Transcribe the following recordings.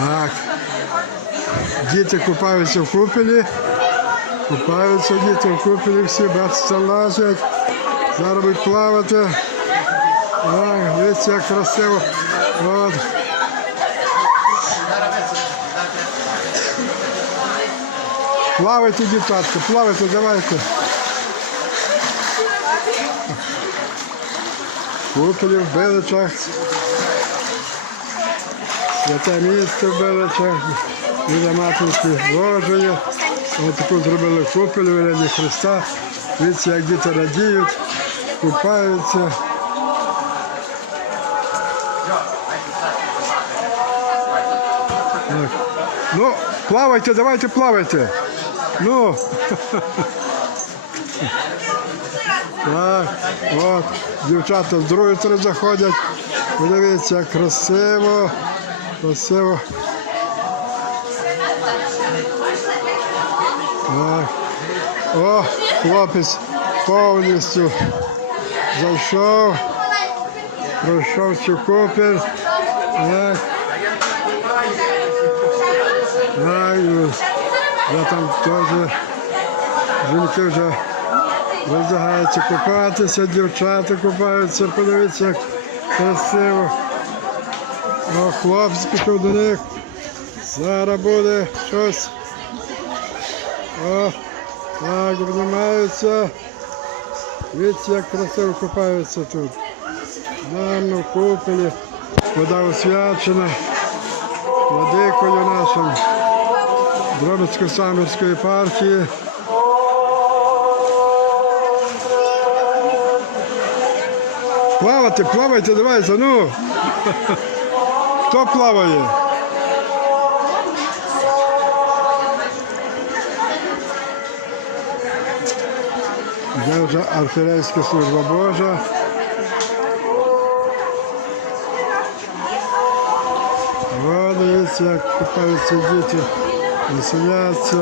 Так. Діти купаються в купелі. Купаються діти в купелі, всі бачите, лазять. Зараз будуть плавати. Так, дивіться, як красиво. От. Плавайте, дівчатка, плавайте, давайте. Купелі в Биличах. Святе місце в Биличах. Біля матінки Божої. Ось таку зробили купель у вигляді Христа. Дивіться, як діти радіють, купаються. Так. Ну, плавайте, давайте плавайте. Ну. Так, от, дівчата з другої сторони заходять. Подивіться, як красиво, Так. О, хлопець повністю зайшов, пройшов цю купель. Так. Я там теж жінки вже роздягаються купатися, дівчата купаються, подивіться, як красиво. О, хлопці пішов до них. Зараз буде щось. О, так, обнімаються. Дивіться, як красиво купаються тут. Гарно в купелі. Вода освячена. Владикою нашим Дробицько-Самбірської єпархії. Плавати, плавайте, давайте, ну. Хто плаває? Де вже архірейська служба Божа. О, дивіться, як купаються діти, веселяться.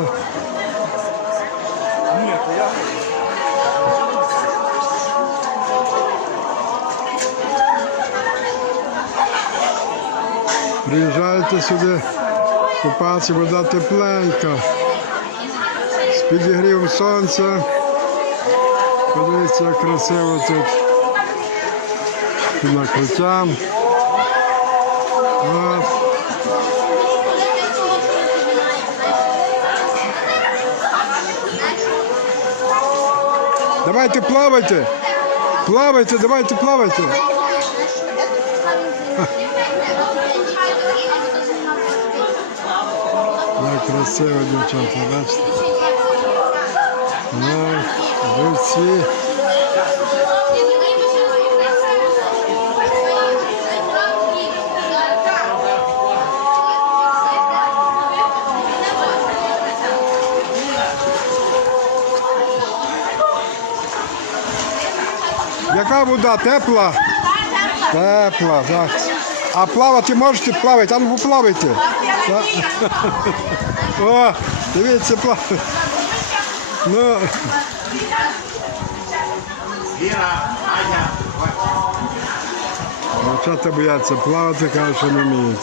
Приїжджайте сюди, купатися, вода тепленька. З підігрівом сонця. Подивіться, як красиво тут. Під накриттям. Давайте плавайте. Плавайте, давайте плавайте. Красиво, дівчата, бачите. Ох, ви всі. Яка вода? Тепла? Тепла, так. А плавати можете плавати? А ну поплавайте. Так. О, дивіться, плаває. Ну, Віра, Аня, дівчата бояться плавати, кажуть, не вміють.